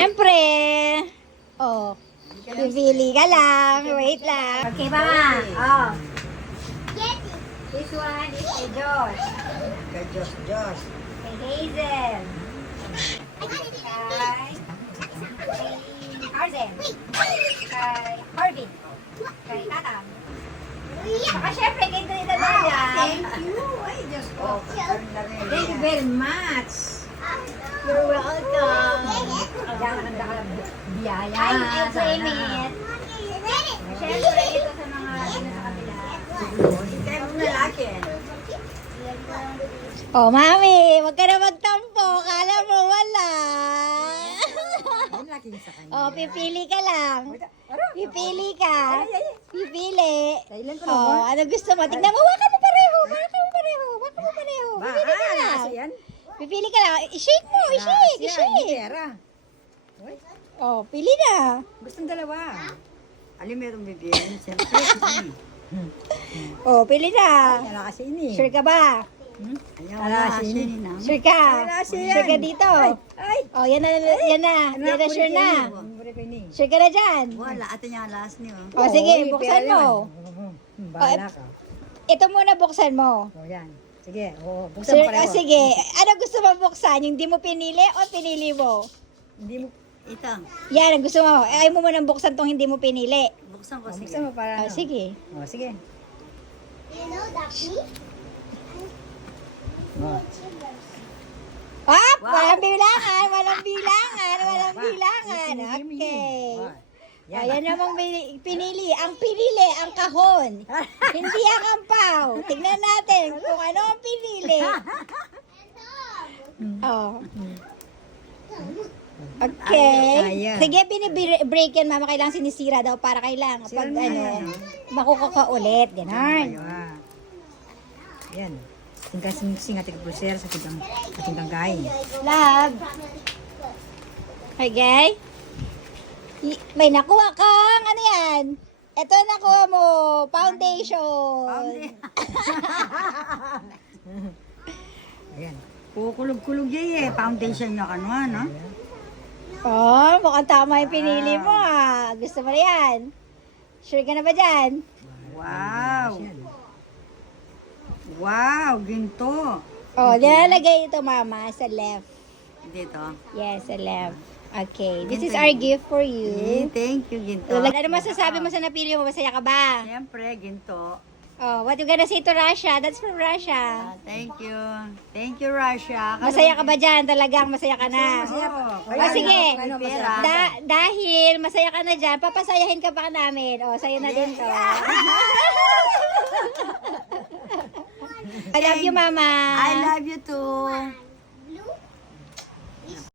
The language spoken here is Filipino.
Siyempre. Oh. Pipili ka lang. Wait lang. Okay ba? Oh. This one is kay Josh. Kay Josh. Kay Hazel. Kay Arzen. Kay Harvey. Kay Tatang. Saka syempre kay Trinidad Nadia. Thank you. Ay, Diyos ko. Thank you very much. You're welcome. Handa ka ng biyaya. I claim it. Syempre, ito sa mga sa kabila. Hintay mo na laki. Oh, mami, wag ka na magtampo. Kala mo wala. Ang laking sa kanya. Oh, pipili ka lang. Pipili ka. Pipili. Kailan ko Oh, ano gusto mo? Tignan mo, waka mo pareho. Waka mo pareho. Waka mo pareho. Pipili ka lang. Kasi yan. Pipili ka lang. I-shake mo, i-shake, i-shake. Pera. Uy, Oh, pili na. gustong dalawa. Alin meron bibigyan? Siyempre, kasi. Oh, pili na. Wala kasi ini. Sure ka ba? Wala kasi ini na. Sure ka? Wala siya Sure ka yan. dito? Ay! Oh, yan na, yan na. Yan na, sure na. Sure ka na dyan? Wala, ato niya last niyo. Oh, sige, buksan mo. Bahala ka. Ito muna buksan mo. O yan. Sige, oo. Buksan Sure, mo pareho. sige. Ano gusto mo buksan? Yung di mo pinili o pinili mo? Hindi mo. Ito, Yan, ang gusto mo. Ayaw mo munang buksan tong hindi mo pinili. buksan ko sige. Buksan mo para Oh, ano. sige. O, sige. O. Walang bilangan, walang bilangan, walang bilangan. Okay. O, yan. Ayan namang pinili. Ang pinili, ang kahon. Hindi ang ampaw. Tignan natin kung ano ang pinili. Oh. Okay. Ayan. Sige, binibreak yan, mama. Kailangan sinisira daw para kailangan. Sira Pag na ano, yan. makuha ka ulit. Ganon. Yan. Tinggal sing ating pulser sa tinggang gain. Love. Okay. May nakuha kang, ano yan? Ito nakuha mo, foundation. Ayan. Kukulog-kulog yan eh. Foundation niya ano, ano? Oh, mukhang tama yung pinili mo ah. Gusto mo na yan? Sure ka na ba dyan? Wow! Wow, ginto. Oh, nilalagay ito mama sa left. Dito. Yes, sa left. Okay, this is our gift for you. Thank you, ginto. Ano masasabi mo sa napili mo? Masaya ka ba? Siyempre, ginto. Oh, what you gonna say to Russia? That's from Russia. Thank you. Thank you, Russia. Masaya ka ba dyan? Talagang masaya ka na? Oh, O sige, pera. dahil masaya ka na dyan, papasayahin ka pa namin. O, sa'yo na din to. I love you, Mama. I love you too.